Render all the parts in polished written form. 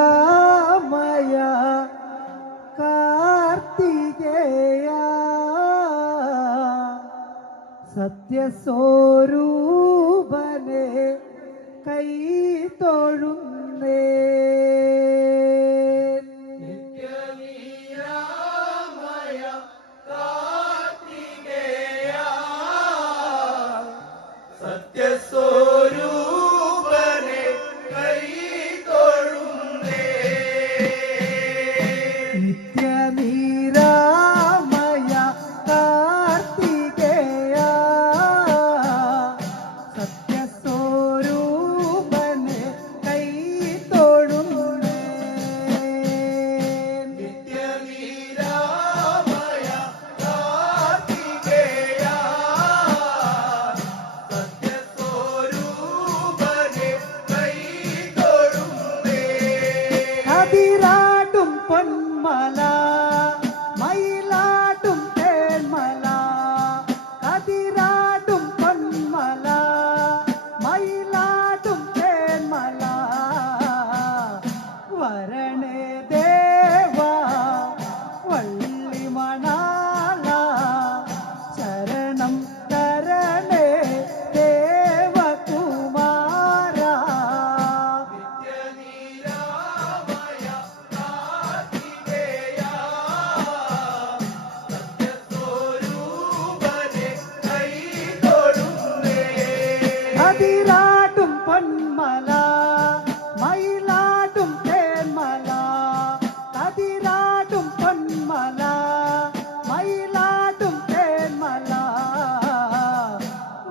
നിത്യനീരാമയ കാർത്തികേയ സത്യസ്വരൂപനെ കൈ തൊഴുന്നേ. സത്യസ്വരൂപനെ കൈ തൊഴുന്നേ. നിത്യനീരാമയ കാർത്തികേയ സത്യസ്വരൂപനെ കൈ തൊഴുന്നേ. നിത്യനീരാമയ കാർത്തികേയ സത്യസ്വരൂപനെ കൈ തൊഴുന്നേ. കതിരാട്ടും പൊന്മല മയിലാട്ടും തേന്മല, കതിരാട്ടും പൊന്മല മയിലാട്ടും തേന്മല, വരണേ ദേവാ വള്ളിമണാള ശരണം തരണേ ദേവകുമാര. നിത്യനീരാമയ കാർത്തികേയ സത്യസ്വരൂപനെ കൈ തൊഴുന്നേ. കതിരാട്ടും പൊന്മല മയിലാട്ടും തേന്മല, കതിരാട്ടും പൊന്മല മയിലാട്ടും തേന്മല,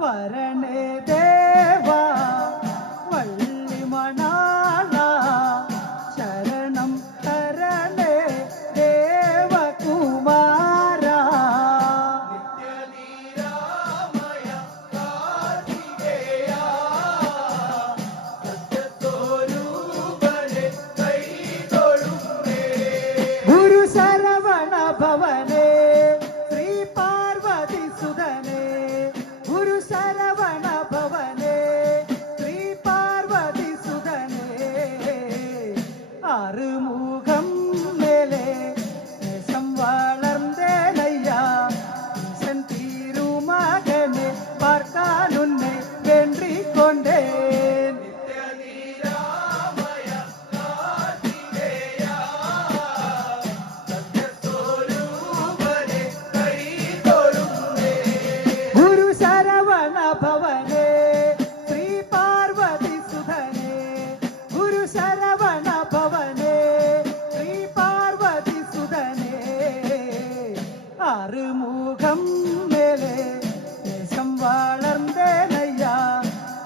വരണേ ദേവാ വള്ളിമണാള ശരണം തരണേ ദേവകുമാര. നിത്യനീരാമയ കാർത്തികേയ സത്യസ്വരൂപനെ കൈ തൊഴുന്നേ. ഗുരു ശരവണ ഭവനേ ശ്രീ പാർവതി സുതനേ, ഗുരു ശരവണ ഭവനേ ശ്രീ പാർവതി സുതനേ, ആറുമുഖം മേലെ ദേശം വളർന്നേനയ്യ ഈശൻ തിരുമകനെ പാർക്കാനുന്നെ വേണ്ടിക്കൊണ്ടേൻ. നിത്യനീരാമയ കാർത്തികേയ സത്യസ്വരൂപനെ കൈ തൊഴുന്നേ. ഗുരു ശരവണ ഭവനേ ശ്രീ പാർവതി സുധനേ, ഗുരു ശരവണ ഭവനേ ശ്രീ പാർവതി സുധനേ, ആറുമുഖം മേലെ ദേശം വളർന്നേനയ്യ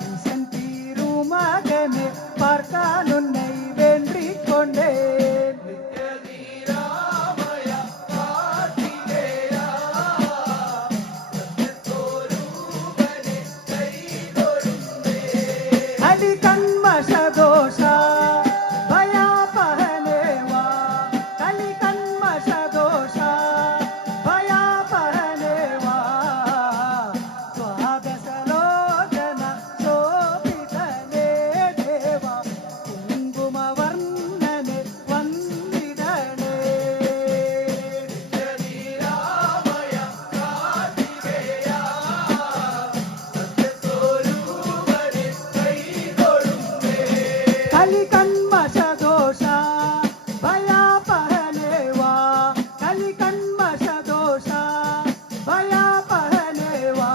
ഈശൻ തിരുമകനെ പാർക്കാനുന്നെ വേണ്ടിക്കൊണ്ടേൻ. നിത്യനീരാമയ കാർത്തികേയ സത്യസ്വരൂപനെ കൈ തൊഴുന്നേ. കലികന്മഷദോഷ ഭയാപഹനേവാ, കലികന്മഷദോഷ ഭയാപഹനേവാ, സ്വാദശലോചന ശോഭിതനേ ദേവാ കുങ്കുമവർണ്ണനെ വന്ദിതനേ. നിത്യനീരാമയ കാർത്തികേയ സത്യസ്വരൂപനെ കൈ തൊഴുന്നേ. കലികന്മഷദോഷ ഭയാപഹനേവാ, കലികന്മഷദോഷ ഭയാപഹനേവാ,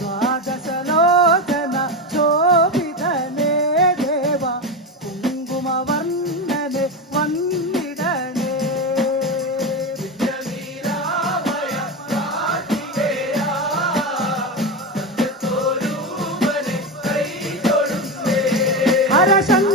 ദ്വാദശലോചന ശോഭിതനേ ദേവ കുങ്കുമവർണ്ണനെ വന്ദിതനേ. നിത്യനീരാമയ കാർത്തികേയ സത്യസ്വരൂപനെ കൈ തൊഴുന്നേ. ഹരശങ്കര